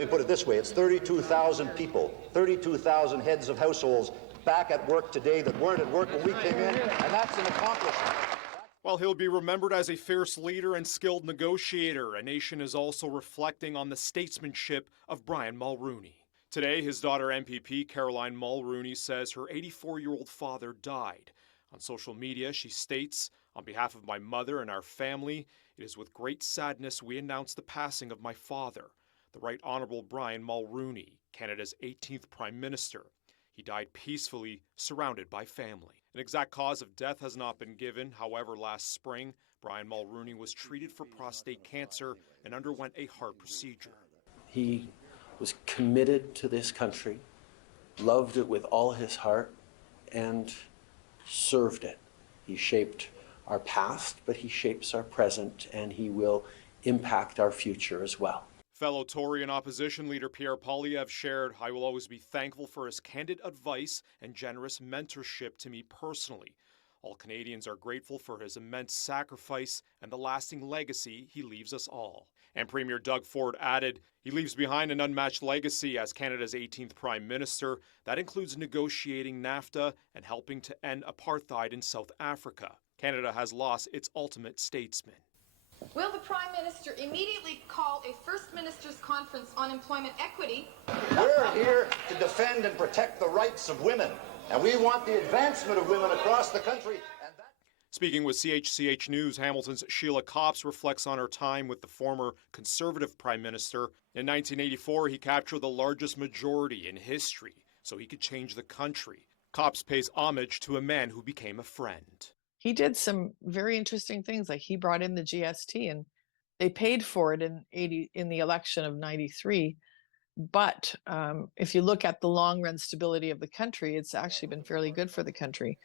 Let me put it this way, it's 32,000 people, 32,000 heads of households back at work today that weren't at work when we came in, and that's an accomplishment. While he'll be remembered as a fierce leader and skilled negotiator, a nation is also reflecting on the statesmanship of Brian Mulroney. Today, his daughter MPP Caroline Mulroney says her 84-year-old father died. On social media, she states, "On behalf of my mother and our family, it is with great sadness we announce the passing of my father, the Right Honourable Brian Mulroney, Canada's 18th Prime Minister. He died peacefully, surrounded by family." An exact cause of death has not been given. However, last spring, Brian Mulroney was treated for prostate cancer and underwent a heart procedure. He was committed to this country, loved it with all his heart, and served it. He shaped our past, but he shapes our present, and he will impact our future as well. Fellow Tory and opposition leader Pierre Poilievre shared, "I will always be thankful for his candid advice and generous mentorship to me personally. All Canadians are grateful for his immense sacrifice and the lasting legacy he leaves us all." And Premier Doug Ford added, "He leaves behind an unmatched legacy as Canada's 18th Prime Minister. That includes negotiating NAFTA and helping to end apartheid in South Africa. Canada has lost its ultimate statesman." Will the Prime Minister immediately call a First Minister's Conference on Employment Equity? We're here to defend and protect the rights of women, and we want the advancement of women across the country. Speaking with CHCH News, Hamilton's Sheila Copps reflects on her time with the former Conservative Prime Minister. In 1984, he captured the largest majority in history so he could change the country. Copps pays homage to a man who became a friend. He did some very interesting things, like he brought in the GST and they paid for it in the election of 93. But if you look at the long run stability of the country, it's actually been fairly good for the country.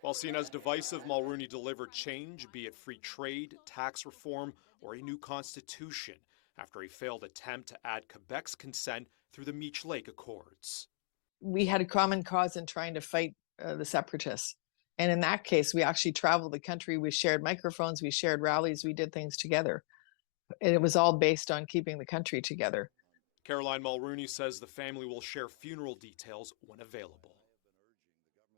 While seen as divisive, Mulroney delivered change, be it free trade, tax reform, or a new constitution, after a failed attempt to add Quebec's consent through the Meech Lake Accords. We had a common cause in trying to fight the separatists. And in that case, we actually traveled the country. We shared microphones, we shared rallies, we did things together. And it was all based on keeping the country together. Caroline Mulroney says the family will share funeral details when available.